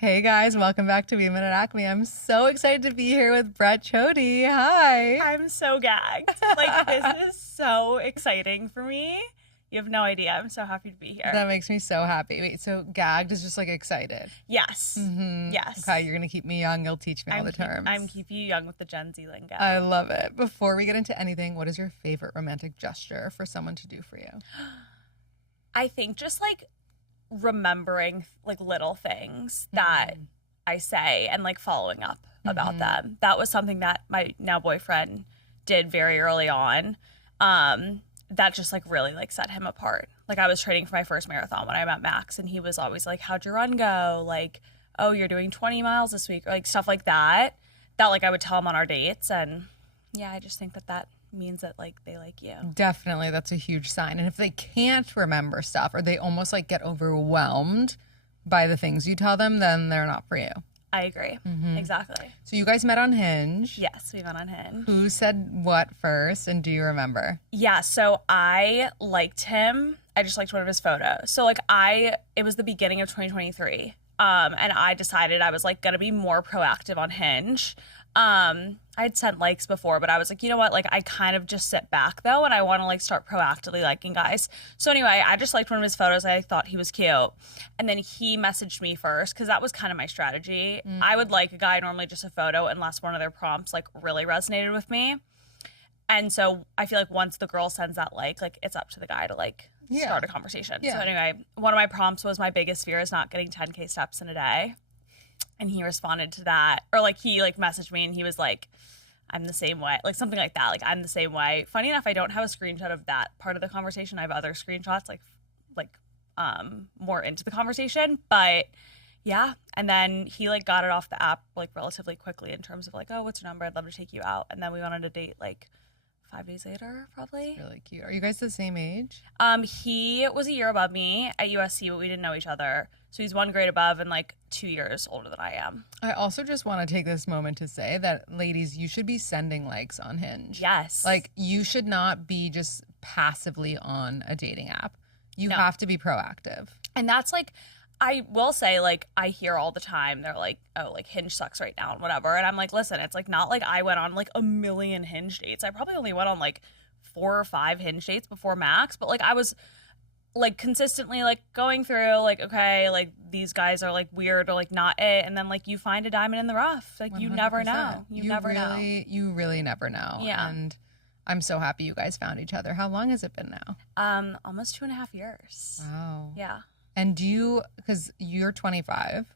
Hey guys, welcome back to Acme. I'm so excited to be here with Chody. Hi. I'm so gagged. Like, this is so exciting for me. You have no idea. I'm so happy to be here. That makes me so happy. Wait, so gagged is just like excited? Yes. Mm-hmm. Yes. Okay, you're going to keep me young. You'll teach me all the terms. I'm keeping you young with the Gen Z lingo. I love it. Before we get into anything, what is your favorite romantic gesture for someone to do for you? I think just like remembering like little things that I say and like following up about them. That was something that my now boyfriend did very early on. That just like really like set him apart. Like I was training for my first marathon when I met Max, and he was always like, how'd your run go? Like, oh, you're doing 20 miles this week, or like stuff like that like I would tell him on our dates. And yeah, I just think that means that like they like you. Definitely, that's a huge sign. And if they can't remember stuff, or they almost like get overwhelmed by the things you tell them, then they're not for you. I agree. Exactly. So you guys met on Hinge. Yes, we met on Hinge. Who said what first, and do you remember? Yeah, so I liked him. I just liked one of his photos. So like it was the beginning of 2023. And I decided I was like gonna be more proactive on Hinge. I'd sent likes before, but I was like, you know what? Like I kind of just sit back though, and I want to like start proactively liking guys. So anyway, I just liked one of his photos. I thought he was cute. And then he messaged me first, because that was kind of my strategy. I would like a guy normally just a photo unless one of their prompts like really resonated with me. And so I feel like once the girl sends that like it's up to the guy to like start a conversation. Yeah. So anyway, one of my prompts was my biggest fear is not getting 10K steps in a day. And he responded to that, or like he like messaged me and he was like, I'm the same way, like something like that. Like I'm the same way. Funny enough, I don't have a screenshot of that part of the conversation. I have other screenshots like more into the conversation, but yeah. And then he like got it off the app like relatively quickly in terms of like, oh, what's your number? I'd love to take you out. And then we went on a date like 5 days later, probably. Really cute. Are you guys the same age? He was a year above me at USC, but we didn't know each other. So he's 1 grade above and like 2 years older than I am. I also just want to take this moment to say that, ladies, you should be sending likes on Hinge. Yes. Like, you should not be just passively on a dating app. You have to be proactive. And that's like, I will say, like, I hear all the time, they're like, oh, like, Hinge sucks right now and whatever. And I'm like, listen, it's like not like I went on like a million Hinge dates. I probably only went on like 4 or 5 Hinge dates before Max, but like I was like consistently like going through like, okay, like these guys are like weird or like not it. And then like you find a diamond in the rough. Like 100%. You never know. You never know. You really never know. Yeah. And I'm so happy you guys found each other. How long has it been now? Almost 2.5 years. Wow. Yeah. And because you're 25,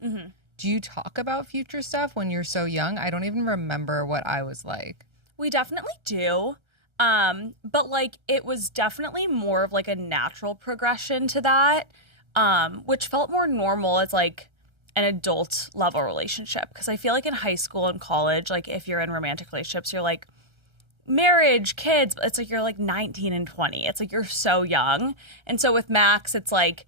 do you talk about future stuff when you're so young? I don't even remember what I was like. We definitely do. But like it was definitely more of like a natural progression to that, which felt more normal as like an adult level relationship. Because I feel like in high school and college, like if you're in romantic relationships, you're like marriage, kids, but it's like you're like 19 and 20. It's like you're so young. And so with Max, it's like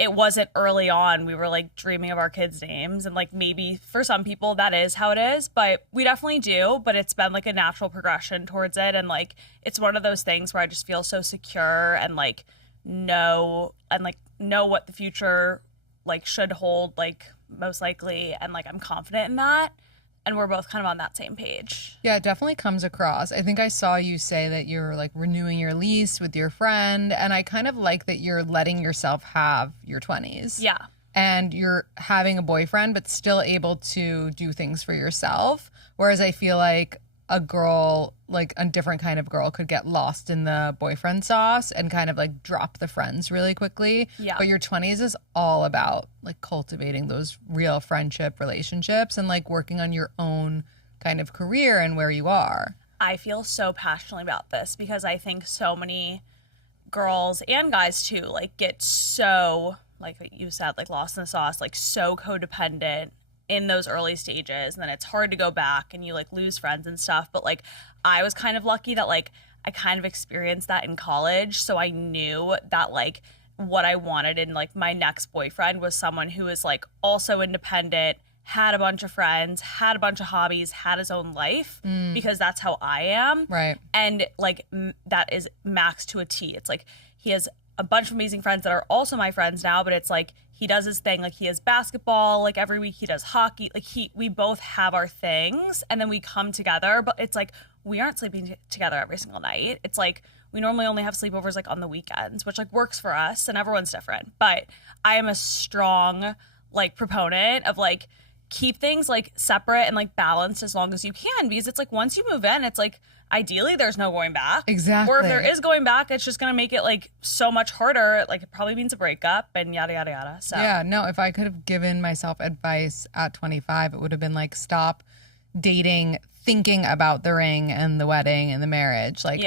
it wasn't early on. We were like dreaming of our kids' names, and like maybe for some people that is how it is, but we definitely do. But it's been like a natural progression towards it, and like it's one of those things where I just feel so secure and like know what the future like should hold, like most likely, and like I'm confident in that. And we're both kind of on that same page. Yeah, it definitely comes across. I think I saw you say that you're like renewing your lease with your friend. And I kind of like that you're letting yourself have your 20s. Yeah. And you're having a boyfriend, but still able to do things for yourself. Whereas I feel like a girl, like a different kind of girl, could get lost in the boyfriend sauce and kind of like drop the friends really quickly. Yeah. But your 20s is all about like cultivating those real friendship relationships and like working on your own kind of career and where you are. I feel so passionately about this because I think so many girls and guys too, like get so, like you said, like lost in the sauce, like so codependent in those early stages, and then it's hard to go back and you like lose friends and stuff. But like I was kind of lucky that like I kind of experienced that in college, so I knew that like what I wanted in like my next boyfriend was someone who was like also independent, had a bunch of friends, had a bunch of hobbies, had his own life, because that's how I am. Right. And like that is Max to a T. It's like he has a bunch of amazing friends that are also my friends now, but it's like he does his thing. Like he has basketball, like every week he does hockey. Like we both have our things and then we come together, but it's like we aren't sleeping together every single night. It's like we normally only have sleepovers like on the weekends, which like works for us and everyone's different. But I am a strong like proponent of like keep things like separate and like balanced as long as you can, because it's like once you move in, it's like ideally there's no going back. Exactly. Or if there is going back, it's just going to make it like so much harder. Like it probably means a breakup and yada, yada, yada. So yeah, no, if I could have given myself advice at 25, it would have been like, stop dating, thinking about the ring and the wedding and the marriage. Like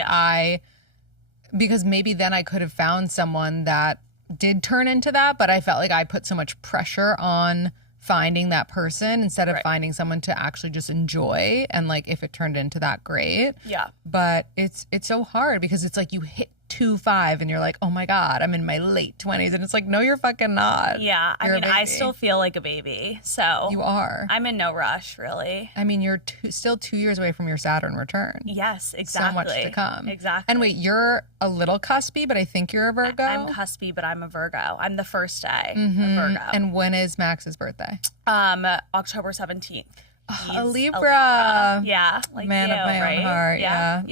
because maybe then I could have found someone that did turn into that, but I felt like I put so much pressure on finding that person instead of finding someone to actually just enjoy, and like if it turned into that, great. Yeah. But it's so hard because it's like you hit 25 and you're like, oh my God, I'm in my late 20s, and it's like, no, you're fucking not. Yeah, I You're a mean, I baby. still feel like a baby, so You are. I'm in no rush, really. I mean, you're still 2 years away from your Saturn return. Yes, exactly. So much to come. Exactly. And wait, you're a little cuspy, but I think you're a Virgo. I'm cuspy, but I'm a Virgo. I'm the first day of Virgo. And when is Max's birthday? October 17th. A Libra. Yeah, like Man you, of my right? own heart. Yeah.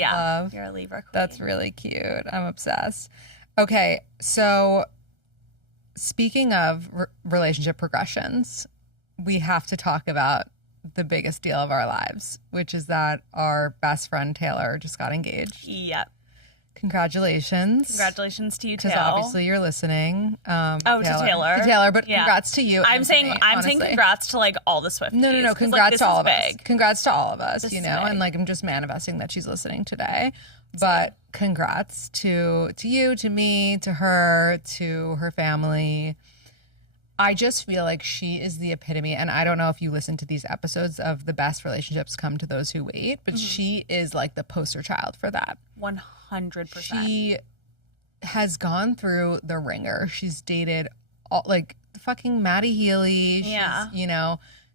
Love. You're a Libra queen. That's really cute. I'm obsessed. Okay, so speaking of relationship progressions, we have to talk about the biggest deal of our lives, which is that our best friend Taylor just got engaged. Yep. Congratulations. Congratulations to you too. Because obviously you're listening. To Taylor. To Taylor, but Yeah. congrats to you. I'm saying honestly. congrats to like all the Swifties. No. 'cause, Congrats like, to all of this is us. big. Congrats to all of us, This you is know, big. and like I'm just manifesting that she's listening today. But congrats to you, to me, to her family. I just feel like she is the epitome, and I don't know if you listen to these episodes of The Best Relationships Come to Those Who Wait, but she is like the poster child for that. 100%. She has gone through the ringer. She's dated all, like fucking Maddie Healy. Yeah.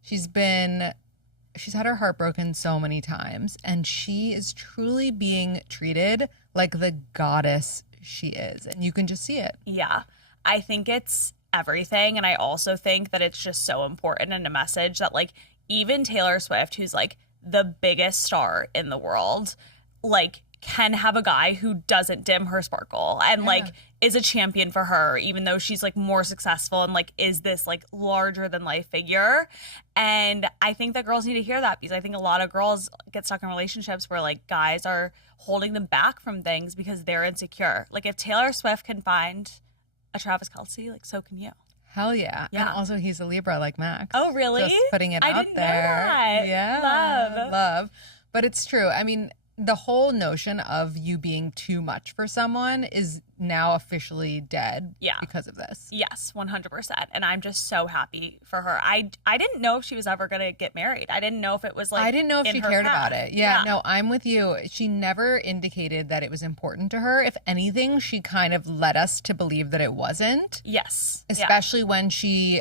She's had her heart broken so many times, and she is truly being treated like the goddess she is, and you can just see it. Yeah. I think it's everything, and I also think that it's just so important and a message that like even Taylor Swift, who's like the biggest star in the world, like can have a guy who doesn't dim her sparkle and like is a champion for her, even though she's like more successful and like is this like larger than life figure. And I think that girls need to hear that, because I think a lot of girls get stuck in relationships where like guys are holding them back from things because they're insecure. Like if Taylor Swift can find a Travis Kelce, like so can you. Hell yeah. Yeah. And also he's a Libra like Max. Oh, really? Just putting it I out didn't know there. that. Yeah. Love. But it's true. I mean, the whole notion of you being too much for someone is now officially dead because of this. Yes, 100%. And I'm just so happy for her. I didn't know if she was ever going to get married. I didn't know if it was like I didn't know if in she her cared path. about it. Yeah, no, I'm with you. She never indicated that it was important to her. If anything, she kind of led us to believe that it wasn't. Yes. Especially when she,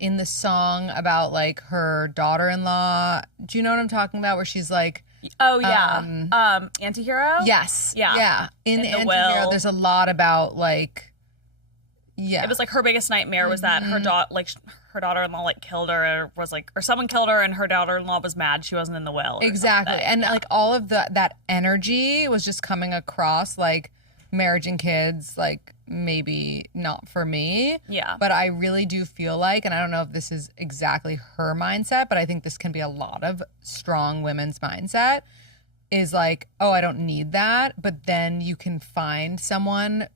in the song about like her daughter-in-law, do you know what I'm talking about? Where she's like, oh, yeah. Antihero? yes. Yeah. Yeah. In In the the Antihero, will. there's a lot about like, It was like her biggest nightmare was that her daughter-in-law like killed her, or was like, or someone killed her, and her daughter-in-law was mad she wasn't in the will. or exactly. something. And like all of that energy was just coming across like marriage and kids, like maybe not for me. Yeah. But I really do feel like, and I don't know if this is exactly her mindset, but I think this can be a lot of strong women's mindset, is like, oh, I don't need that. But then you can find someone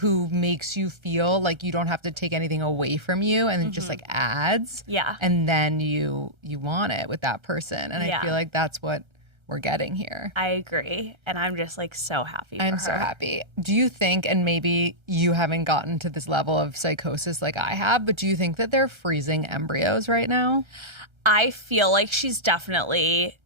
who makes you feel like you don't have to take anything away from you, and it just like adds. Yeah. And then you want it with that person. And I Yeah. feel like that's what we're getting here. I agree. And I'm just like so happy for her. I'm so happy. Do you think, and maybe you haven't gotten to this level of psychosis like I have, but do you think that they're freezing embryos right now? I feel like she's definitely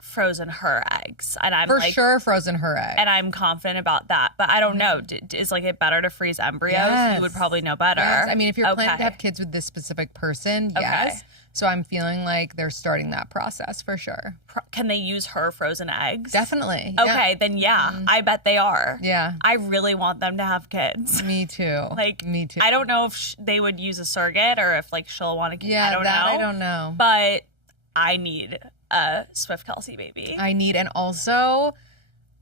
frozen her eggs. And I'm For like, sure frozen her egg. and I'm confident about that. But I don't know. Is like it better to freeze embryos? Yes. You would probably know better. Yes. I mean, if you're planning to Okay. have kids with this specific person, yes. So I'm feeling like they're starting that process for sure. Can they use her frozen eggs? Definitely. Okay, then I bet they are. Yeah. I really want them to have kids. Me too. Like, me too. I don't know if they would use a surrogate or if like she'll want to. Yeah, I don't know. But I need a Swift Kelsey baby. And also,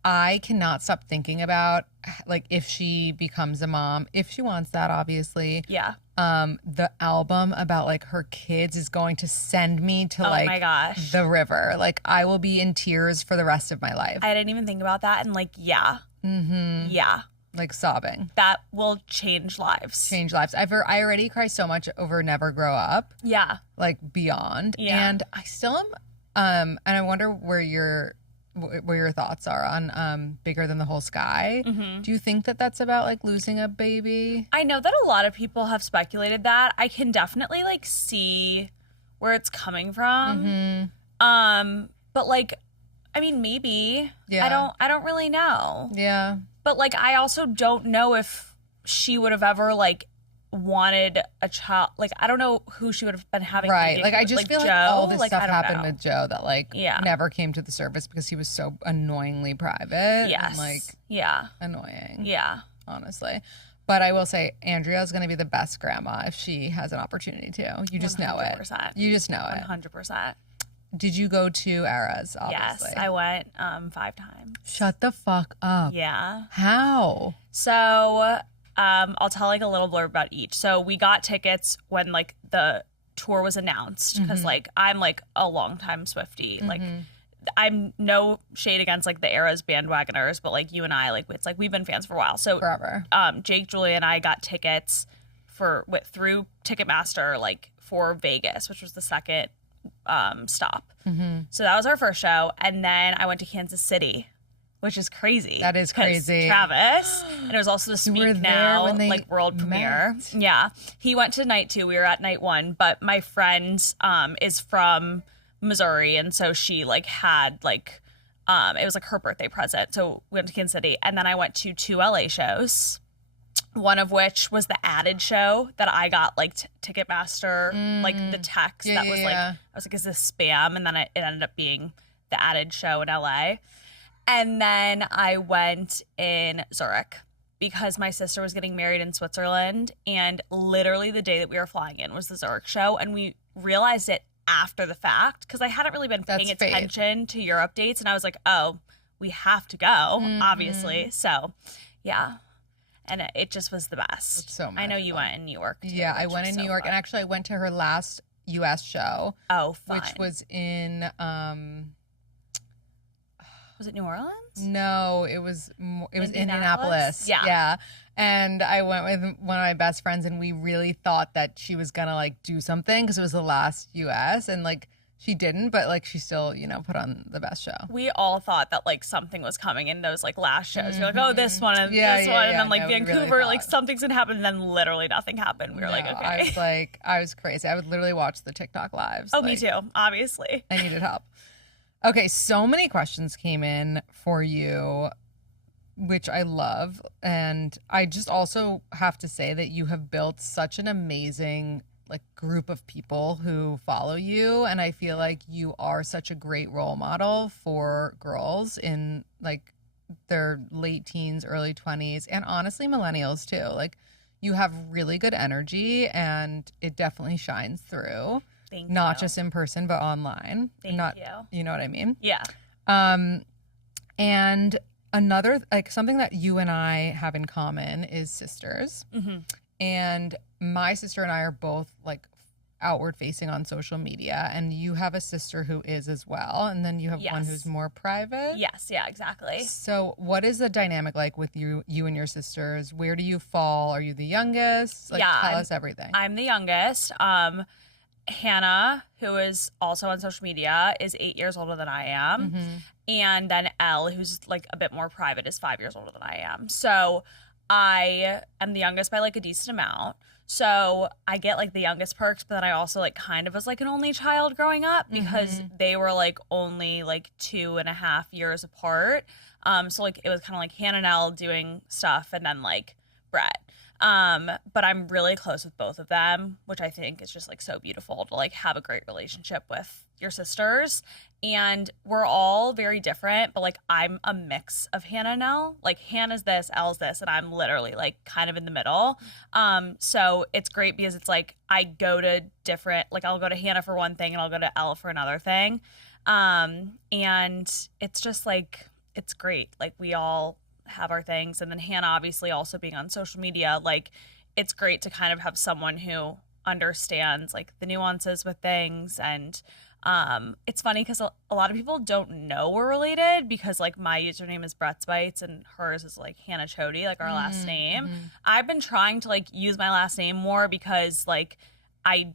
I cannot stop thinking about like if she becomes a mom, if she wants that, obviously. Yeah. The album about like her kids is going to send me to Oh my gosh. the river. Like I will be in tears for the rest of my life. I didn't even think about that, and like yeah, Like sobbing. that will change lives. I already cry so much over Never Grow Up. Yeah. Like beyond. Yeah. And I still am and I wonder where your thoughts are on Bigger Than the Whole Sky. Mm-hmm. Do you think that that's about like losing a baby? I know that a lot of people have speculated that. I can definitely like see where it's coming from. But like, I mean, maybe. Yeah. I don't really know. Yeah. But like, I also don't know if she would have ever like wanted a child. Like, I don't know who she would have been having. Right. Like, I just feel Joe? like all this Like, stuff I don't happened know. with Joe that like never came to the surface because he was so annoyingly private. Yes. And, like yeah. annoying. Yeah. Honestly. But I will say Andrea is going to be the best grandma if she has an opportunity to. You just know it. 100%. You just know it. 100%. Did you go to Eras, obviously? Yes, I went 5 times. Shut the fuck up. Yeah. How? So I'll tell like a little blurb about each. So we got tickets when like the tour was announced because like I'm like a longtime Swiftie. Like I'm no shade against like the Eras bandwagoners, but like you and I, like it's like we've been fans for a while. So Forever. Jake, Julia, and I got tickets through Ticketmaster like for Vegas, which was the second stop. So that was our first show, and then I went to Kansas City, which is crazy. That is 'cause crazy. Travis, and it was also the were Speak there Now when they like world premiere. met. Yeah, he went to night 2. We were at night 1, but my friend is from Missouri, and so she like had like it was like her birthday present. So we went to Kansas City, and then I went to 2 LA shows. One of which was the added show that I got like Ticketmaster, like the text that was like, I was like, is this spam? And then it ended up being the added show in LA. And then I went in Zurich because my sister was getting married in Switzerland. And literally the day that we were flying in was the Zurich show. And we realized it after the fact because I hadn't really been paying attention to your updates. And I was like, oh, we have to go, obviously. So, yeah. And it just was the best. It's so I know you went in New York, too. Yeah, I went in New York. Fun. And actually, I went to her last U.S. show. Oh, fun. Which was in... was it New Orleans? No, it was Indianapolis. Yeah. And I went with one of my best friends, and we really thought that she was going to, like, do something because it was the last U.S. And, like, she didn't, but, like, she still, put on the best show. We all thought that, like, something was coming in those, like, last shows. You're like, oh, this one and this one. And then, like, Vancouver, really like, something's going to happen. And then literally nothing happened. We were like, okay. I was crazy. I would literally watch the TikTok lives. Oh, me too, obviously. I needed help. Okay, so many questions came in for you, which I love. And I just also have to say that you have built such an amazing like group of people who follow you, and I feel like you are such a great role model for girls in like their late teens, early 20s, and honestly millennials too. Like you have really good energy and it definitely shines through. Thank you. Not just in person but online. Thank you. You know what I mean? Yeah. And another like something that you and I have in common is sisters. And my sister and I are both like outward facing on social media, and you have a sister who is as well, and then you have one who's more private. Yes, yeah, exactly. So what is the dynamic like with you and your sisters? Where do you fall? Are you the youngest? Like tell us everything. I'm the youngest. Hannah, who is also on social media, is 8 years older than I am. And then Elle, who's like a bit more private, is 5 years older than I am. So I am the youngest by like a decent amount. So I get like the youngest perks, but then I also like kind of was like an only child growing up because they were like only like 2.5 years apart. So like it was kind of like Hannah and Elle doing stuff and then like Brett. But I'm really close with both of them, which I think is just like so beautiful to like have a great relationship with your sisters. And we're all very different, but like I'm a mix of Hannah now. Like Hannah's this, Elle's this, and I'm literally like kind of in the middle. So it's great because it's like I go to different, like I'll go to Hannah for one thing and I'll go to Elle for another thing. And it's just like it's great. Like we all have our things, and then Hannah obviously also being on social media, like it's great to kind of have someone who understands like the nuances with things. And it's funny because a lot of people don't know we're related because like my username is Brett's Bites and hers is like Hannah Chody, like our last name. I've been trying to like use my last name more because like I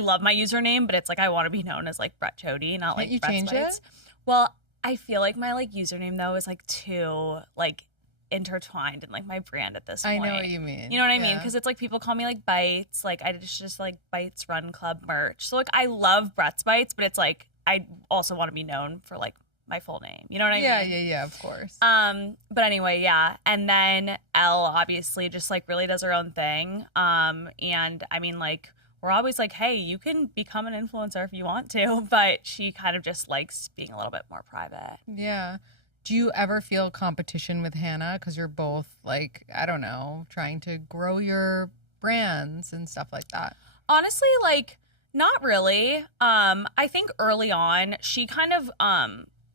love my username, but it's like I want to be known as like Brett Chody, not like Can't you Brett's change Bites. it? Well, I feel like my like username though is like too like intertwined in like my brand at this point. I know what you mean. You know what I mean? Because it's like people call me like Bites, like I just like Bites Run Club merch. So like I love Brett's Bites, but it's like I also want to be known for like my full name. You know what I mean? Yeah, of course. But anyway, yeah. And then Elle obviously just like really does her own thing. And I mean like we're always like, hey, you can become an influencer if you want to, but she kind of just likes being a little bit more private. Yeah. Do you ever feel competition with Hannah? Because you're both like, I don't know, trying to grow your brands and stuff like that. Honestly, like, not really. I think early on, she kind of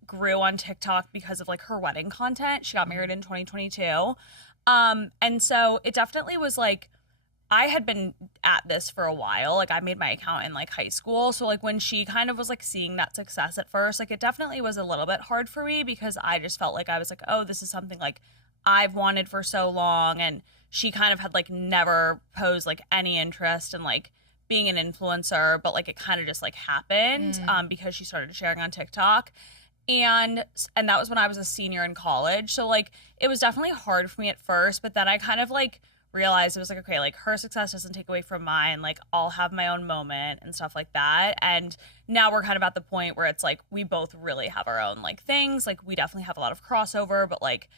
grew on TikTok because of like her wedding content. She got married in 2022. And so it definitely was like, I had been at this for a while. Like I made my account in like high school. So like when she kind of was like seeing that success at first, like it definitely was a little bit hard for me because I just felt like I was like, oh, this is something like I've wanted for so long. And she kind of had like never posed like any interest in like being an influencer, but like it kind of just like happened because she started sharing on TikTok. And that was when I was a senior in college. So like it was definitely hard for me at first, but then I kind of like realized it was like, okay, like her success doesn't take away from mine. Like I'll have my own moment and stuff like that. And now we're kind of at the point where it's like we both really have our own like things. Like we definitely have a lot of crossover, but like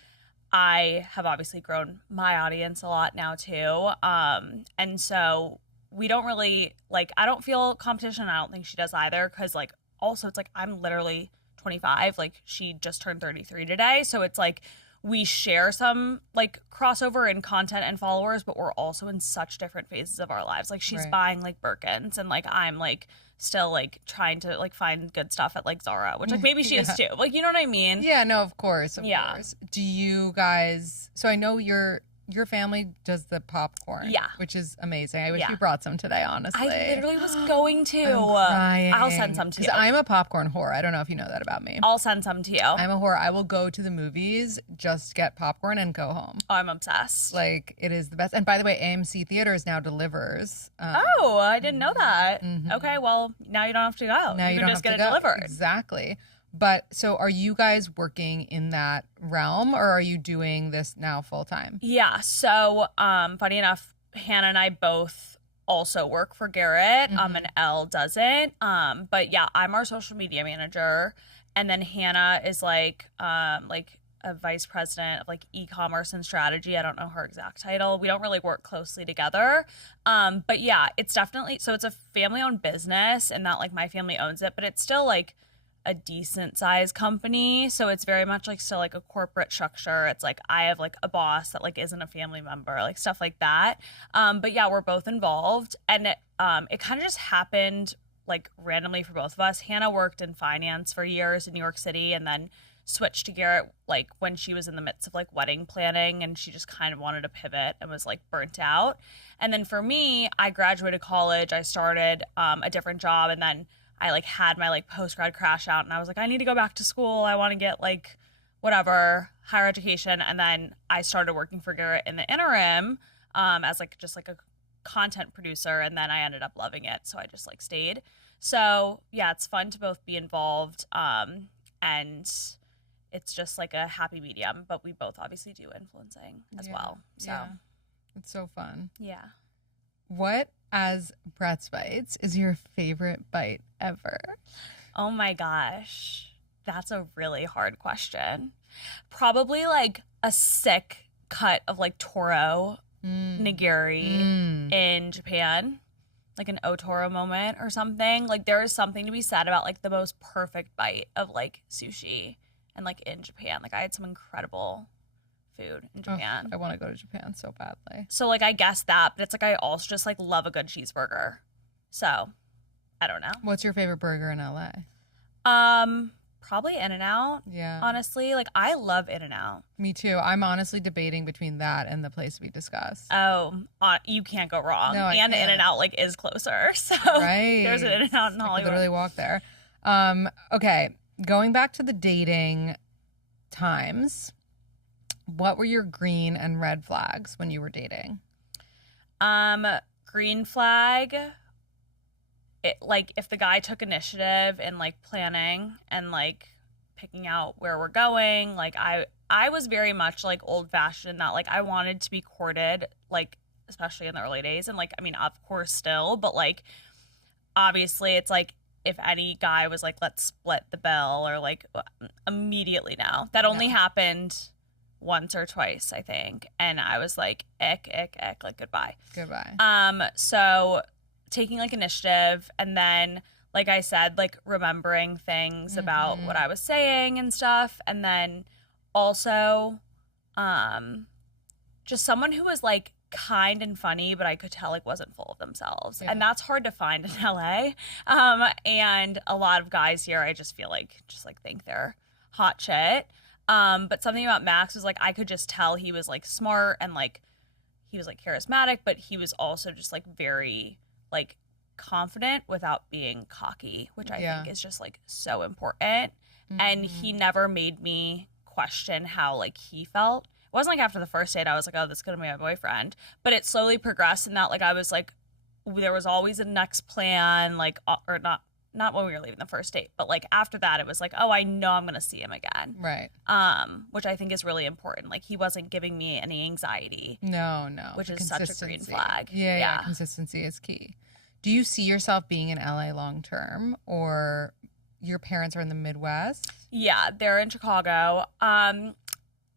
I have obviously grown my audience a lot now too. And so we don't really like, I don't feel competition. I don't think she does either. Cause like also it's like I'm literally 25. Like she just turned 33 today. So it's like we share some like crossover in content and followers, but we're also in such different phases of our lives. Like she's buying like Birkins and like I'm like still like trying to like find good stuff at like Zara, which like maybe she is too. Like, you know what I mean? Yeah, no, of course. Of course. Do you guys, so I know your family does the popcorn. Yeah. Which is amazing. I wish you brought some today, honestly. I literally was going to. I'm crying. I'll send some to you. Because I'm a popcorn whore. I don't know if you know that about me. I'll send some to you. I'm a whore. I will go to the movies, just get popcorn and go home. Oh, I'm obsessed. Like, it is the best. And by the way, AMC Theaters now delivers. Oh, I didn't know that. Okay, well, now you don't have to go. Now you can don't just have get to it go. delivered. Exactly. But so are you guys working in that realm or are you doing this now full time? Yeah. So, funny enough, Hannah and I both also work for Garrett, and Elle doesn't. But yeah, I'm our social media manager. And then Hannah is like a vice president of like e-commerce and strategy. I don't know her exact title. We don't really work closely together. But yeah, it's definitely, so it's a family-owned business and that like my family owns it, but it's still like a decent sized company. So it's very much like still like a corporate structure. It's like I have like a boss that like isn't a family member, like stuff like that. But yeah, we're both involved. And it kind of just happened like randomly for both of us. Hannah worked in finance for years in New York City and then switched to Garrett like when she was in the midst of like wedding planning and she just kind of wanted to pivot and was like burnt out. And then for me, I graduated college, I started a different job, and then I like had my like post-grad crash out and I was like, I need to go back to school. I want to get like whatever, higher education. And then I started working for Garrett in the interim as like just like a content producer. And then I ended up loving it. So I just like stayed. So yeah, it's fun to both be involved. And it's just like a happy medium, but we both obviously do influencing as well. So it's so fun. Yeah. What, as Brett's Bites, is your favorite bite ever? Oh my gosh. That's a really hard question. Probably like a sick cut of like Toro nigiri in Japan, like an Otoro moment or something. Like there is something to be said about like the most perfect bite of like sushi and like in Japan. Like I had some incredible food in Japan. I want to go to Japan so badly. So like I guess that, but it's like I also just like love a good cheeseburger. So I don't know. What's your favorite burger in LA? Probably In-N-Out. Yeah. Honestly, like I love In-N-Out. Me too. I'm honestly debating between that and the place we discussed. Oh, you can't go wrong. No, I and can't. In-N-Out like is closer. So Right. there's an In-N-Out in I could Hollywood. literally walk there. Okay. Going back to the dating times, what were your green and red flags when you were dating? Green flag. It, like if the guy took initiative in like planning and like picking out where we're going, like I was very much like old fashioned in that like I wanted to be courted, like especially in the early days, and like I mean of course still, but like obviously it's like if any guy was like let's split the bill or like immediately no. That only happened once or twice I think, and I was like ick like goodbye. So taking like initiative, and then like I said, like remembering things about what I was saying and stuff, and then also just someone who was like kind and funny, but I could tell like wasn't full of themselves. And that's hard to find in LA. And a lot of guys here I just feel like think they're hot shit. But something about Max was like I could just tell he was like smart and like he was like charismatic, but he was also just like very like confident without being cocky, which I think is just like so important. And he never made me question how like he felt. It wasn't like after the first date I was like, oh, this is gonna be my boyfriend, but it slowly progressed in that like I was like there was always a next plan, like or not when we were leaving the first date, but like after that it was like, oh, I know I'm gonna see him again, right? Which I think is really important. Like he wasn't giving me any anxiety. No, which is such a green flag. Yeah, consistency is key. Do you see yourself being in LA long term, or your parents are in the Midwest? Yeah, they're in Chicago.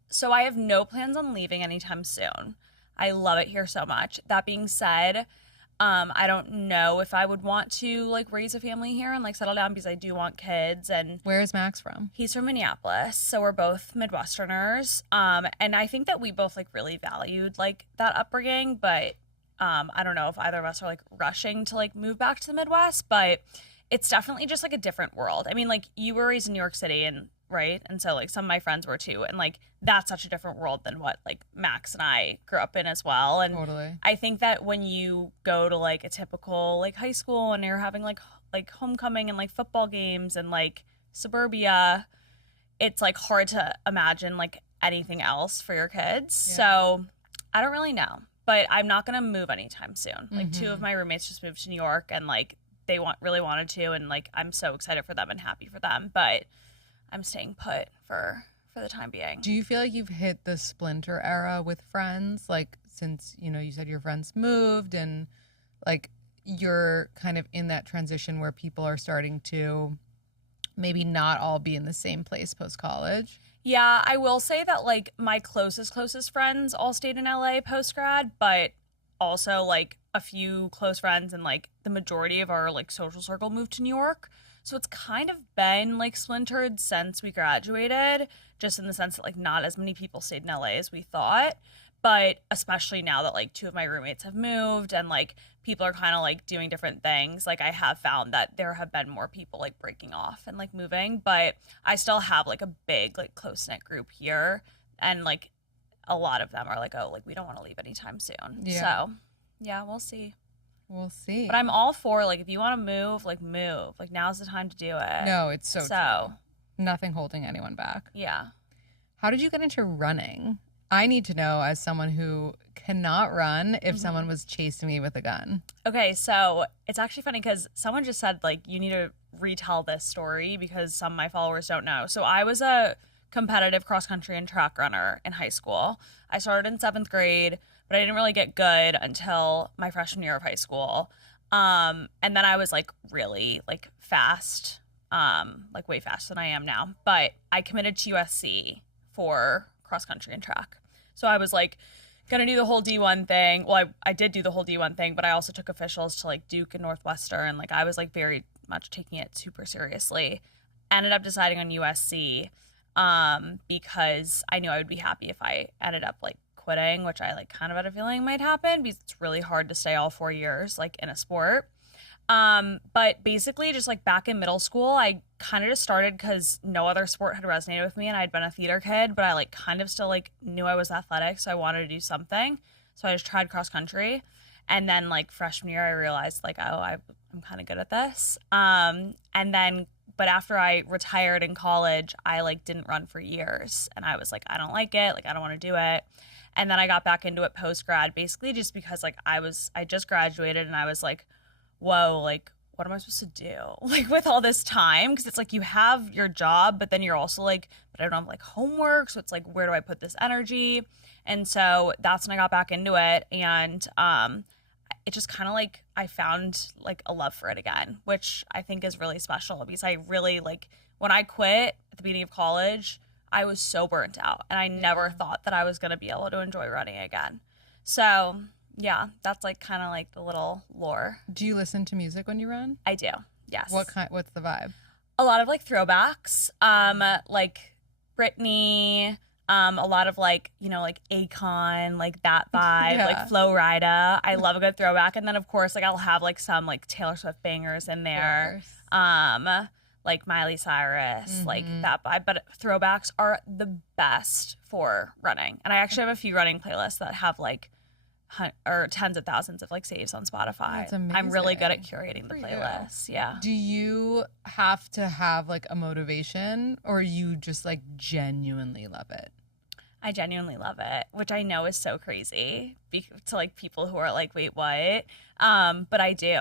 So I have no plans on leaving anytime soon. I love it here so much. That being said, I don't know if I would want to like raise a family here and like settle down because I do want kids. And where is Max from? He's from Minneapolis, so we're both Midwesterners. And I think that we both like really valued like that upbringing, but I don't know if either of us are like rushing to like move back to the Midwest, but it's definitely just like a different world. I mean, like you were raised in New York City and right? And so like some of my friends were too. And like that's such a different world than what like Max and I grew up in as well. And totally. I think that when you go to like a typical like high school and you're having like homecoming and like football games and like suburbia, it's like hard to imagine like anything else for your kids. Yeah. So I don't really know. But I'm not gonna move anytime soon. Like two of my roommates just moved to New York and like they really wanted to, and like I'm so excited for them and happy for them. But I'm staying put for the time being. Do you feel like you've hit the splinter era with friends? Like since, you know, you said your friends moved and like you're kind of in that transition where people are starting to maybe not all be in the same place post-college? Yeah, I will say that like my closest friends all stayed in LA post-grad, but also like a few close friends and like the majority of our like social circle moved to New York. So it's kind of been like splintered since we graduated, just in the sense that like not as many people stayed in LA as we thought. But especially now that like two of my roommates have moved and like people are kind of like doing different things, like I have found that there have been more people like breaking off and like moving. But I still have like a big like close-knit group here, and like a lot of them are like, oh, like we don't want to leave anytime soon. Yeah. So yeah, we'll see. We'll see. But I'm all for like if you want to move, like move. Like now's the time to do it. No, it's so true. Nothing holding anyone back. Yeah. How did you get into running? I need to know, as someone who cannot run, if someone was chasing me with a gun. Okay, so it's actually funny because someone just said like you need to retell this story because some of my followers don't know. So I was a competitive cross country and track runner in high school. I started in 7th grade, but I didn't really get good until my freshman year of high school. And then I was like really like fast, like way faster than I am now. But I committed to USC for cross country and track. So I was like gonna do the whole D1 thing. Well, I did do the whole D1 thing, but I also took officials to like Duke and Northwestern. Like I was like very much taking it super seriously. Ended up deciding on USC because I knew I would be happy if I ended up like quitting, which I like kind of had a feeling might happen because it's really hard to stay all 4 years like in a sport. But basically just like back in middle school, I kind of just started because no other sport had resonated with me and I'd been a theater kid, but I like kind of still like knew I was athletic. So I wanted to do something. So I just tried cross country. And then like freshman year, I realized like, oh, I'm kind of good at this. But after I retired in college, I like didn't run for years and I was like, I don't like it. Like, I don't want to do it. And then I got back into it post grad, basically just because like I just graduated and I was like, whoa, like, what am I supposed to do? Like with all this time? Cause it's like you have your job, but then you're also like, but I don't have like homework. So it's like, where do I put this energy? And so that's when I got back into it. And, it just kind of like, I found like a love for it again, which I think is really special because I really like, when I quit at the beginning of college, I was so burnt out and I never thought that I was going to be able to enjoy running again. So yeah, that's like kind of like the little lore. Do you listen to music when you run? I do. Yes. What's the vibe? A lot of like throwbacks, like Britney, a lot of like, you know, like Akon, like that vibe, Yeah. like Flo Rida. I love a good throwback. And then of course, like I'll have like some like Taylor Swift bangers in there. Like Miley Cyrus, like that vibe. But throwbacks are the best for running. And I actually have a few running playlists that have like or tens of thousands of like saves on Spotify. That's amazing. I'm really good at curating the For you. playlists. Yeah. Do you have to have like a motivation or you just like genuinely love it? I genuinely love it, which I know is so crazy to like people who are like, wait, what? But I do.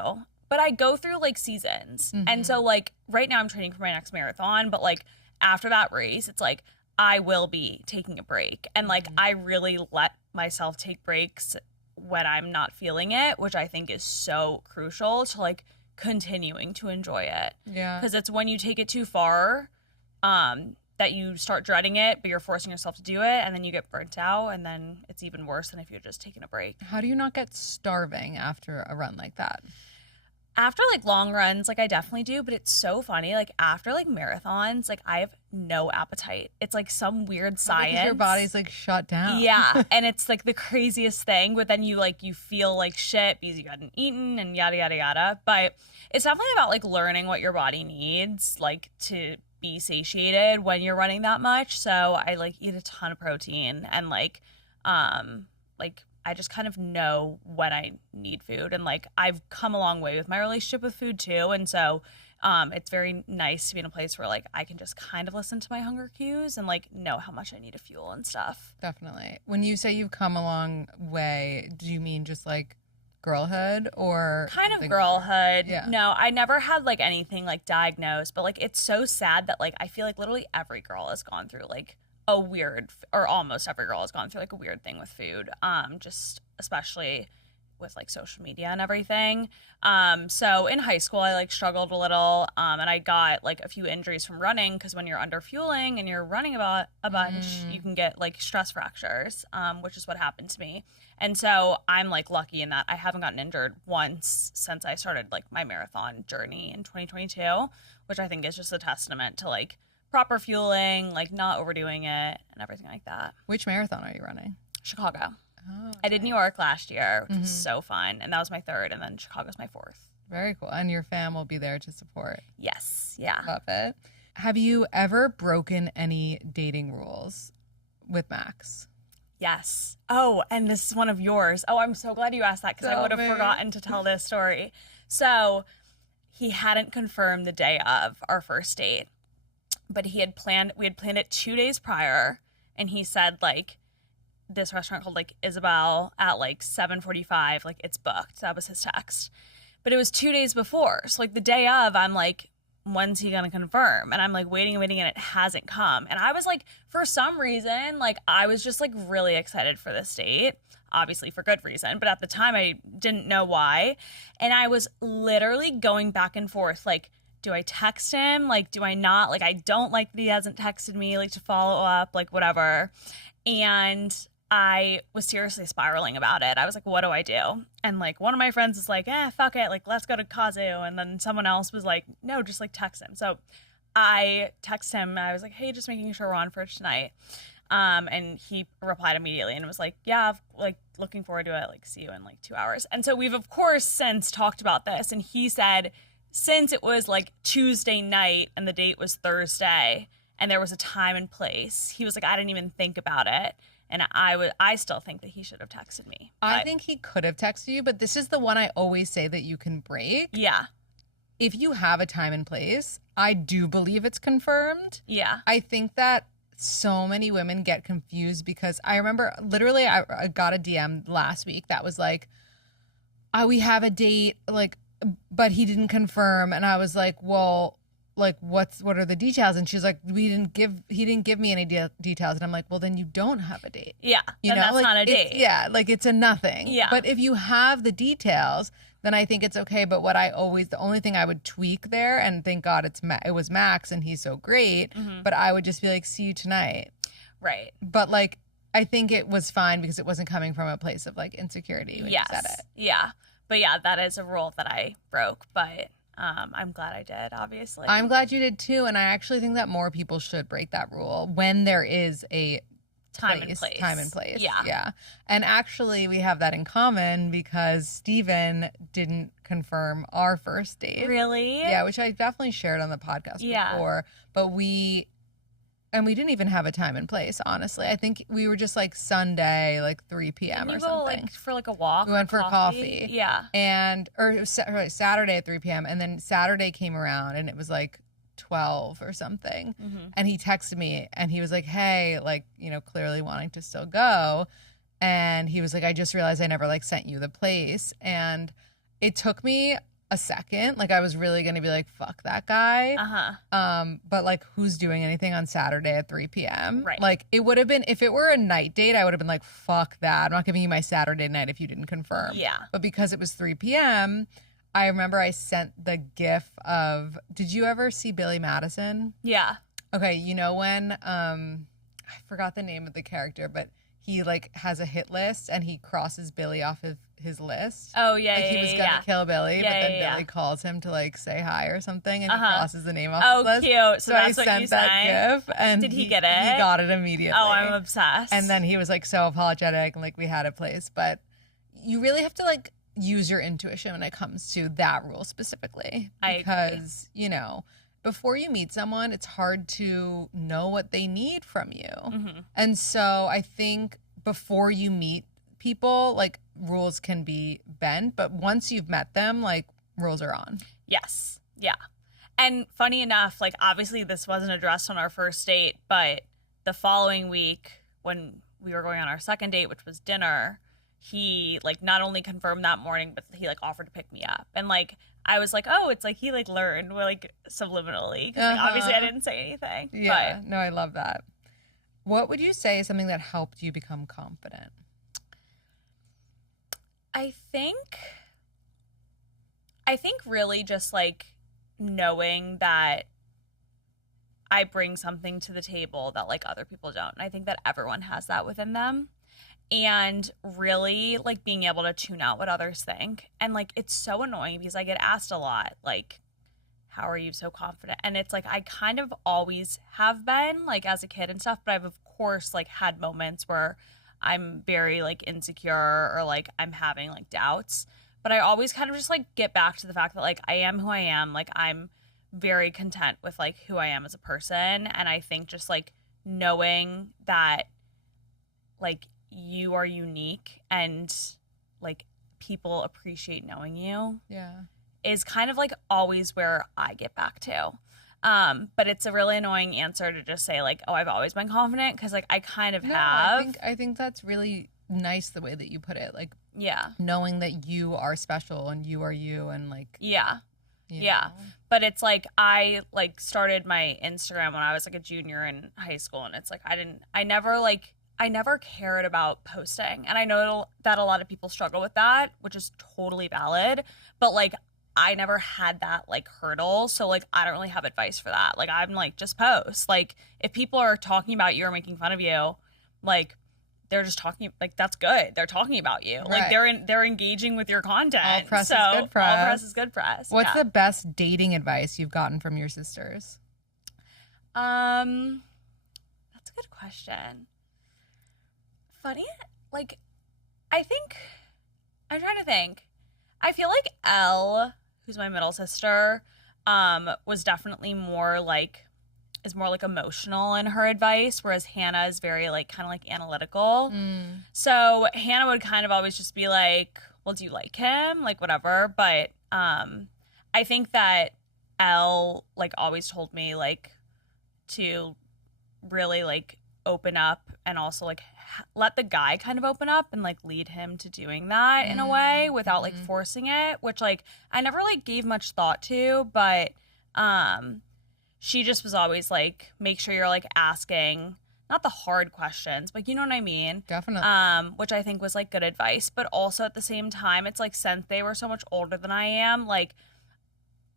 But I go through like seasons. And so like right now I'm training for my next marathon, but like after that race, it's like I will be taking a break. And like I really let myself take breaks when I'm not feeling it, which I think is so crucial to like continuing to enjoy it. Yeah. Because it's when you take it too far, that you start dreading it, but you're forcing yourself to do it, and then you get burnt out, and then it's even worse than if you're just taking a break. How do you not get starving after a run like that? After like long runs, like I definitely do, but it's so funny. Like after like marathons, like I have no appetite. It's like some weird science. Because your body's like shut down. Yeah, and it's like the craziest thing, but then you feel like shit because you hadn't eaten and yada yada yada. But it's definitely about like learning what your body needs, like to be satiated when you're running that much. So I like eat a ton of protein and like I just kind of know when I need food. And like I've come a long way with my relationship with food too. And so it's very nice to be in a place where like I can just kind of listen to my hunger cues and like know how much I need to fuel and stuff. Definitely. When you say you've come a long way, do you mean just like girlhood or kind of something girlhood? Yeah. No, I never had like anything like diagnosed, but like it's so sad that like I feel like literally every girl has gone through like a weird, or almost every girl has gone through like a weird thing with food, just especially with like social media and everything. So in high school I like struggled a little, and I got like a few injuries from running because when you're under fueling and you're running about a bunch, you can get like stress fractures, which is what happened to me. And so I'm like lucky in that I haven't gotten injured once since I started like my marathon journey in 2022, which I think is just a testament to like proper fueling, like not overdoing it and everything like that. Which marathon are you running? Chicago. Oh, I did New York last year, which was so fun, and that was my third, and then Chicago's my fourth. Very cool. And your fam will be there to support. Yes, yeah. Love it. Have you ever broken any dating rules with Max? Yes. Oh, and this is one of yours. Oh, I'm so glad you asked that because I Tell would have me. forgotten to tell this story. So he hadn't confirmed the day of our first date, but we had planned it 2 days prior, and he said like, this restaurant called like Isabel at like 7:45, like it's booked. That was his text. But it was 2 days before. So like the day of, I'm like, when's he gonna confirm? And I'm like waiting and it hasn't come. And I was like, for some reason, like I was just like really excited for this date, obviously for good reason, but at the time I didn't know why. And I was literally going back and forth, like, do I text him? Like, do I not? Like, I don't like that he hasn't texted me, like to follow up, like whatever. And I was seriously spiraling about it. I was like, what do I do? And like one of my friends is like, fuck it, like let's go to Kazu. And then someone else was like, no, just like text him. So I text him and I was like, hey, just making sure we're on for tonight. And he replied immediately and was like, yeah, like looking forward to it, like see you in like 2 hours. And so we've of course since talked about this, and he said since it was like Tuesday night and the date was Thursday and there was a time and place, he was like, I didn't even think about it. And I still think that he should have texted me. I think he could have texted you, but this is the one I always say that you can break. Yeah. If you have a time and place, I do believe it's confirmed. Yeah. I think that so many women get confused because I remember literally I got a DM last week that was like, we have a date, like, but he didn't confirm. And I was like, well, like, what are the details? And she's like, he didn't give me any details. And I'm like, well, then you don't have a date. Yeah. You know, that's like, not a date. Yeah. Like it's a nothing. Yeah. But if you have the details, then I think it's okay. But the only thing I would tweak there, and thank God it was Max and he's so great, but I would just be like, see you tonight. Right. But like, I think it was fine because it wasn't coming from a place of like insecurity when you said it. Yeah. But yeah, that is a rule that I broke, but I'm glad I did, obviously. I'm glad you did too, and I actually think that more people should break that rule when there is a time and place. Yeah. And actually, we have that in common because Steven didn't confirm our first date. Really? Yeah, which I definitely shared on the podcast before. But we didn't even have a time and place, honestly. I think we were just like Sunday, like 3 p.m. or something. Like for like a walk? We went for coffee. Yeah. Saturday at 3 p.m. And then Saturday came around and it was like 12 or something. Mm-hmm. And he texted me and he was like, hey, like, you know, clearly wanting to still go. And he was like, I just realized I never like sent you the place. And it took me a second. Like I was really going to be like, fuck that guy. But like, who's doing anything on Saturday at 3 p.m.? Right. Like it would have been, if it were a night date, I would have been like, fuck that. I'm not giving you my Saturday night if you didn't confirm. Yeah. But because it was 3 p.m., I remember I sent the gif of, did you ever see Billy Madison? Yeah. Okay. You know when, I forgot the name of the character, but he like has a hit list and he crosses Billy off of his list. Oh yeah, like he was gonna kill Billy, but then Billy calls him to like say hi or something, and he crosses the name off his list. Oh, cute. So that's I sent that gif, and did he get it? He got it immediately. Oh, I'm obsessed. And then he was like so apologetic, and like we had a place, but you really have to like use your intuition when it comes to that rule specifically, because you know, before you meet someone, it's hard to know what they need from you. Mm-hmm. And so I think before you meet people, like rules can be bent, but once you've met them, like rules are on. Yes. Yeah. And funny enough, like obviously this wasn't addressed on our first date, but the following week when we were going on our second date, which was dinner, he like not only confirmed that morning, but he like offered to pick me up. And like I was like, oh, it's like he like learned like subliminally, because like, obviously I didn't say anything. Yeah, but no, I love that. What would you say is something that helped you become confident? I think really just like knowing that I bring something to the table that like other people don't. And I think that everyone has that within them. And really like being able to tune out what others think. And like it's so annoying because I get asked a lot, like, how are you so confident? And it's like I kind of always have been, like as a kid and stuff, but I've of course like had moments where I'm very like insecure or like I'm having like doubts. But I always kind of just like get back to the fact that like I am who I am. Like I'm very content with like who I am as a person. And I think just like knowing that like you are unique and like people appreciate knowing you. Yeah. Is kind of like always where I get back to. But it's a really annoying answer to just say like, oh, I've always been confident, because like I kind of have. I think that's really nice the way that you put it. Like, yeah, knowing that you are special and you are you, and like, yeah. Yeah. Know. But it's like I like started my Instagram when I was like a junior in high school, and it's like I never cared about posting. And I know that a lot of people struggle with that, which is totally valid, but like I never had that like hurdle. So like I don't really have advice for that. Like I'm like, just post. Like if people are talking about you or making fun of you, like they're just talking, like, that's good. They're talking about you. Like, they're engaging with your content. All press so is good press. All press is good press. What's the best dating advice you've gotten from your sisters? That's a good question. Funny, like, I'm trying to think. I feel like Elle, who's my middle sister, was definitely more like emotional in her advice, whereas Hannah is very like kind of like analytical. So Hannah would kind of always just be like, well, do you like him? Like, whatever. But I think that Elle like always told me like to really like open up and also like let the guy kind of open up and like lead him to doing that in a way without like forcing it, which like I never like gave much thought to, but she just was always like, make sure you're like asking not the hard questions, but you know what I mean? Definitely. Which I think was like good advice, but also at the same time, it's like since they were so much older than I am, like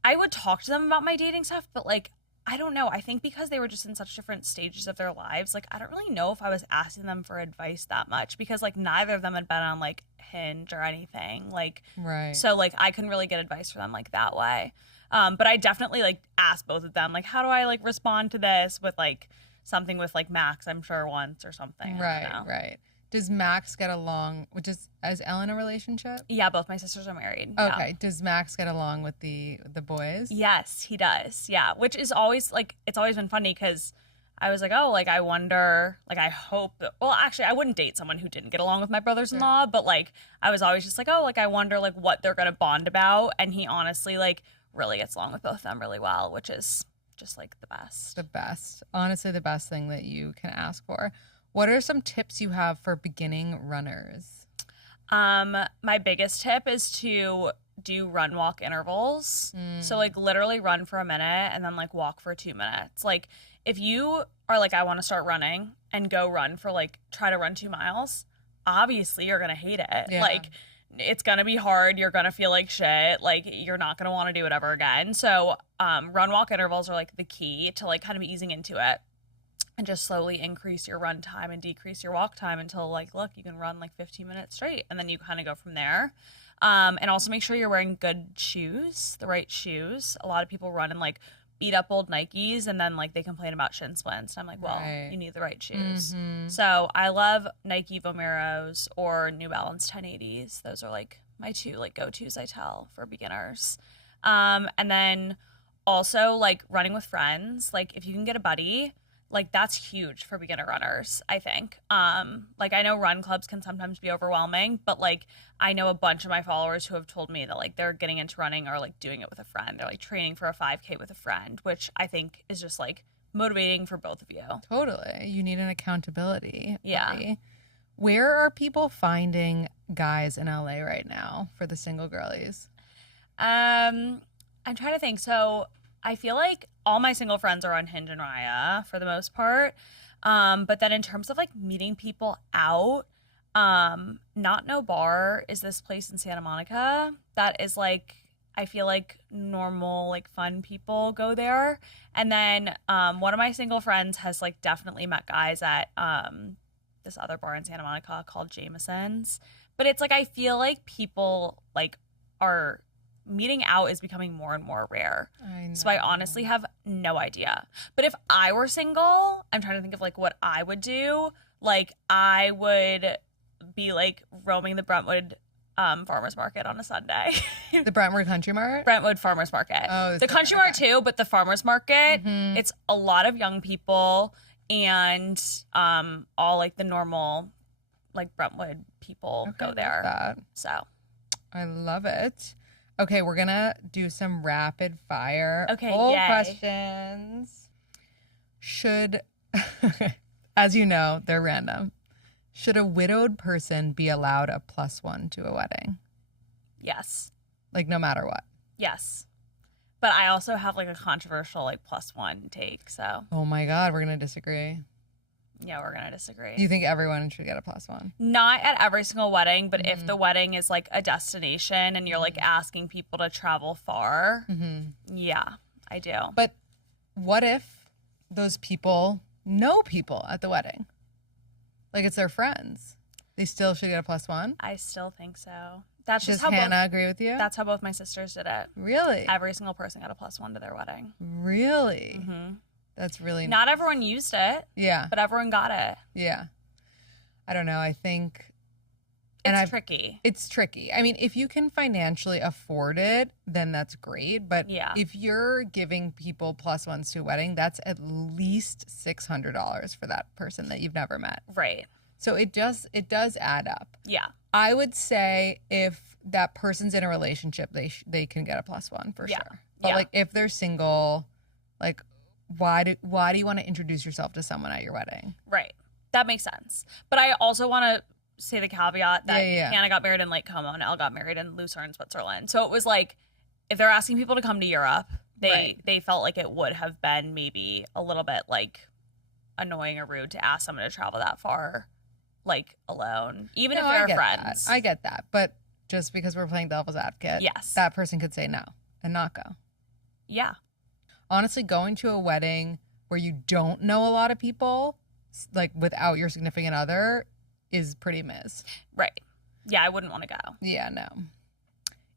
I would talk to them about my dating stuff, but like I don't know. I think because they were just in such different stages of their lives, like I don't really know if I was asking them for advice that much because like neither of them had been on like Hinge or anything. Like, so like I couldn't really get advice from them like that way. But I definitely like asked both of them, like, how do I like respond to this with like something with like Max, I'm sure once or something. Right. Does Max get along, is Elle in a relationship? Yeah, both my sisters are married. Okay. Yeah. Does Max get along with the boys? Yes, he does. Yeah, which is always like, it's always been funny because I was like, oh, like I wonder, like I hope, well, actually I wouldn't date someone who didn't get along with my brothers-in-law, but like I was always just like, oh, like I wonder like what they're going to bond about. And he honestly like really gets along with both of them really well, which is just like the best. The best. Honestly, the best thing that you can ask for. What are some tips you have for beginning runners? My biggest tip is to do run walk intervals. So like literally run for a minute and then like walk for 2 minutes. Like if you are like, I want to start running and go run for like, try to run 2 miles, obviously you're going to hate it. Yeah. Like it's going to be hard. You're going to feel like shit. Like you're not going to want to do it ever again. So run walk intervals are like the key to like kind of easing into it. And just slowly increase your run time and decrease your walk time until like, look, you can run like 15 minutes straight. And then you kind of go from there. And also make sure you're wearing good shoes, the right shoes. A lot of people run in like beat up old Nikes and then like they complain about shin splints. And I'm like, well, you need the right shoes. So I love Nike Vomeros or New Balance 1080s. Those are like my two like go-tos I tell for beginners. And then also like running with friends. Like if you can get a buddy, like that's huge for beginner runners, I think. Like I know run clubs can sometimes be overwhelming, but like I know a bunch of my followers who have told me that like they're getting into running or like doing it with a friend. They're like training for a 5K with a friend, which I think is just like motivating for both of you. Totally. You need an accountability. Yeah. Buddy. Where are people finding guys in LA right now for the single girlies? I'm trying to think. So I feel like all my single friends are on Hinge and Raya for the most part. But then in terms of like meeting people out, Not No Bar is this place in Santa Monica that is like, I feel like normal, like fun people go there. And then one of my single friends has like definitely met guys at this other bar in Santa Monica called Jameson's. But it's like, I feel like people like are meeting out is becoming more and more rare. So I honestly have no idea. But if I were single, I'm trying to think of like what I would do. Like I would be like roaming the Brentwood farmers market on a Sunday. The Brentwood Country Mart? Brentwood Farmers Market. Oh, the Country Mart too, but the farmers market, it's a lot of young people and all like the normal like Brentwood people go there. That. So I love it. Okay, we're gonna do some rapid fire. Okay, full yay. questions. Should, as you know, they're random. Should a widowed person be allowed a +1 to a wedding? yes. Like no matter what. Yes. But I also have like a controversial like +1 take. So Oh my God, we're gonna disagree. yeah, we're gonna disagree. You think everyone should get a +1? Not at every single wedding, but if the wedding is like a destination and you're like asking people to travel far, yeah, I do. But what if those people know people at the wedding? Like, it's their friends. They still should get a +1? I still think so. That's Does just how Hannah agree with you? That's how both my sisters did it. Really? Every single person got a +1 to their wedding. Really? Mm-hmm. That's really nice. Not everyone used it. Yeah. But everyone got it. Yeah. I don't know. I think... It's tricky. It's tricky. I mean, if you can financially afford it, then that's great. But if you're giving people +1s to a wedding, that's at least $600 for that person that you've never met. Right. So it does add up. Yeah. I would say if that person's in a relationship, they can get a +1 for sure. But like if they're single, like why do you want to introduce yourself to someone at your wedding? Right. That makes sense. But I also want to say the caveat that Hannah got married in Lake Como and Elle got married in Lucerne, Switzerland. So it was like, if they're asking people to come to Europe, they felt like it would have been maybe a little bit like annoying or rude to ask someone to travel that far, like alone, even if they're friends. I get that. But just because we're playing devil's advocate, that person could say no and not go. Yeah. Honestly, going to a wedding where you don't know a lot of people, like without your significant other, is pretty miss. Right. Yeah, I wouldn't want to go. Yeah, no.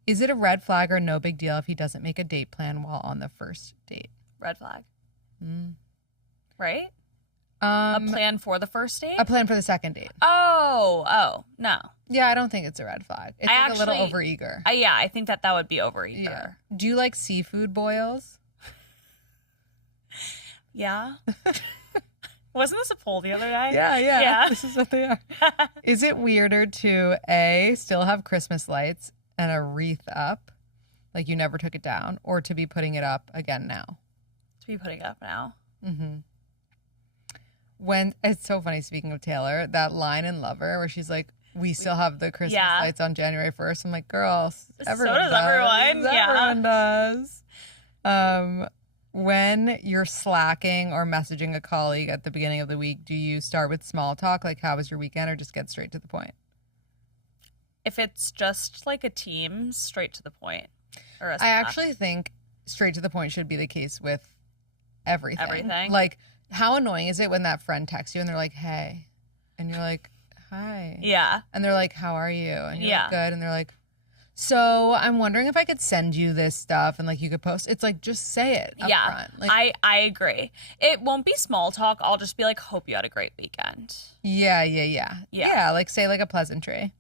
Is it a red flag or no big deal if he doesn't make a date plan while on the first date? Red flag. Right? A plan for the first date? A plan for the second date. Oh, no. Yeah, I don't think it's a red flag. It's like a little overeager. Yeah, I think that would be overeager. Yeah. Do you like seafood boils? Yeah. Wasn't this a poll the other day? Yeah. This is what they are. Is it weirder to A, still have Christmas lights and a wreath up, like you never took it down, or to be putting it up again now? To be putting it up now. Mm-hmm. When it's so funny, speaking of Taylor, that line in Lover where she's like, we still have the Christmas lights on January 1st. I'm like, girl, everyone so does everyone. Everyone does. When you're slacking or messaging a colleague at the beginning of the week, do you start with small talk, like how was your weekend, or just get straight to the point? If it's just like a team, straight to the point. Or I actually think straight to the point should be the case with everything. Everything? Like, how annoying is it when that friend texts you and they're like, hey, and you're like, hi. Yeah. And they're like, how are you? And you're like, good. And they're like, so I'm wondering if I could send you this stuff and like you could post. It's like, just say it up front. Like, I agree. It won't be small talk. I'll just be like, hope you had a great weekend. Yeah. Like say like a pleasantry.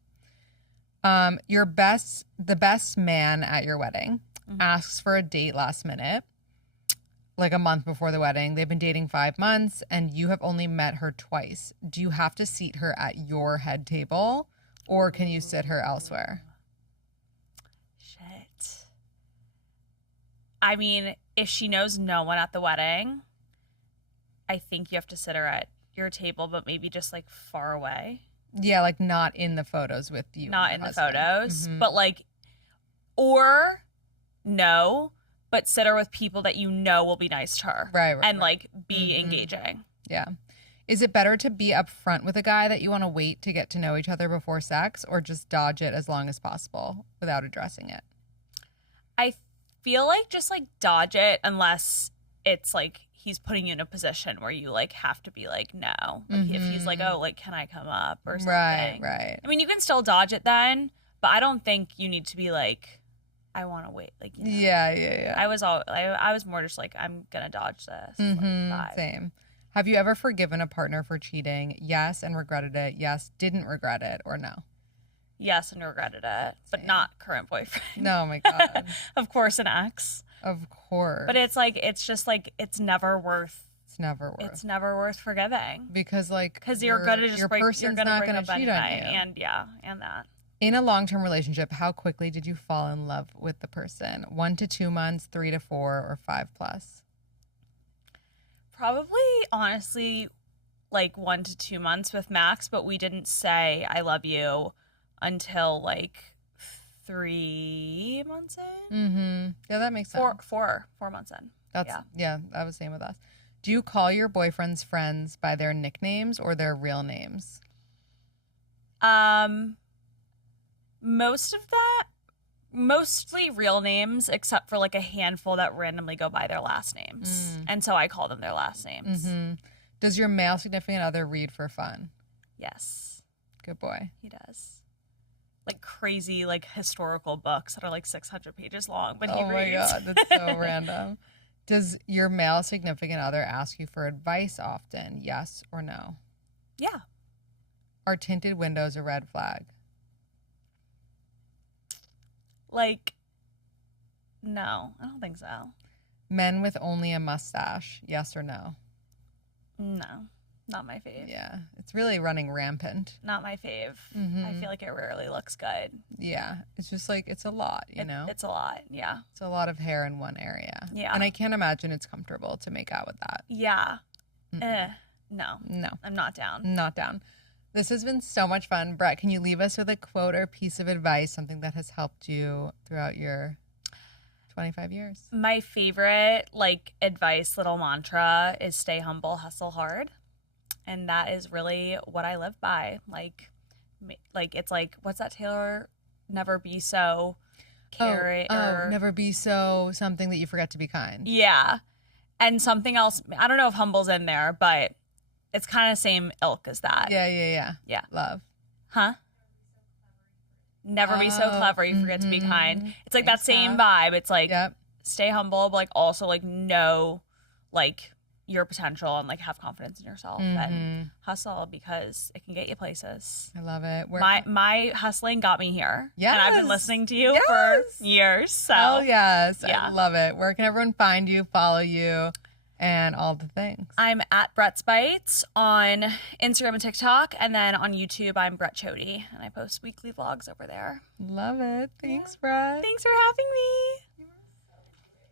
The best man at your wedding asks for a date last minute, like a month before the wedding. They've been dating 5 months and you have only met her twice. Do you have to seat her at your head table or can you sit her elsewhere? I mean, if she knows no one at the wedding, I think you have to sit her at your table, but maybe just like far away. Yeah, like not in the photos with you. Not in the photos, but like, or no, but sit her with people that you know will be nice to her. Right. And like be engaging. Yeah. Is it better to be upfront with a guy that you want to wait to get to know each other before sex or just dodge it as long as possible without addressing it? I feel like just like dodge it unless it's like he's putting you in a position where you like have to be like no. Like if he's like, oh, like can I come up or something? Right. I mean, you can still dodge it then, but I don't think you need to be like, I want to wait. Like, you know, yeah. I was more just like, I'm gonna dodge this. Like, same. Have you ever forgiven a partner for cheating? Yes, and regretted it. Yes, didn't regret it, or no? Yes, and regretted it, but not current boyfriend. No, my God. Of course, an ex. Of course. But it's like, it's just like, it's never worth forgiving. Because you're gonna just break, person's you're gonna not break gonna up cheat anyway. on you. And that. In a long-term relationship, how quickly did you fall in love with the person? 1 to 2 months, 3 to 4, or 5+? Probably, honestly, like 1 to 2 months with Max, but we didn't say I love you until like 3 months in. Yeah, that makes sense. 4 months in. Yeah, that was the same with us. Do you call your boyfriend's friends by their nicknames or their real names? Mostly real names, except for like a handful that randomly go by their last names. And so I call them their last names. Does your male significant other read for fun? Yes, Good boy. he does. Like crazy, like historical books that are like 600 pages long, but he Oh my reads. God, that's so random. Does your male significant other ask you for advice often? Yes or no? Yeah. Are tinted windows a red flag? Like, no, I don't think so. Men with only a mustache? Yes or no? No, not my fave. Yeah, it's really running rampant. Not my fave. Mhm. I feel like it rarely looks good. Yeah, it's just like, it's a lot, you know? It's a lot. Yeah. It's a lot of hair in one area. Yeah. And I can't imagine it's comfortable to make out with that. Yeah. No, No, I'm not down. not down. This has been so much fun. Brett, can you leave us with a quote or piece of advice, something that has helped you throughout your 25 years? My favorite, like, advice, little mantra is stay humble, hustle hard. And that is really what I live by. Like it's like, what's that, Taylor? Never be so caring. Never be so something that you forget to be kind. Yeah. And something else, I don't know if humble's in there, but it's kind of same ilk as that. Yeah. Yeah. Love. Huh? Never be so clever you forget to be kind. It's like that same vibe. It's like, Yep. stay humble, but like also like know like your potential and like have confidence in yourself and hustle because it can get you places. I love it. My hustling got me here. Yes. And I've been listening to you Yes. for years. So Oh, yes. Yeah. I love it. Where can everyone find you, follow you, and all the things? I'm at Brett's Bites on Instagram and TikTok, and then on YouTube I'm Brett Chody, and I post weekly vlogs over there. Love it. Thanks, Brett. Thanks for having me.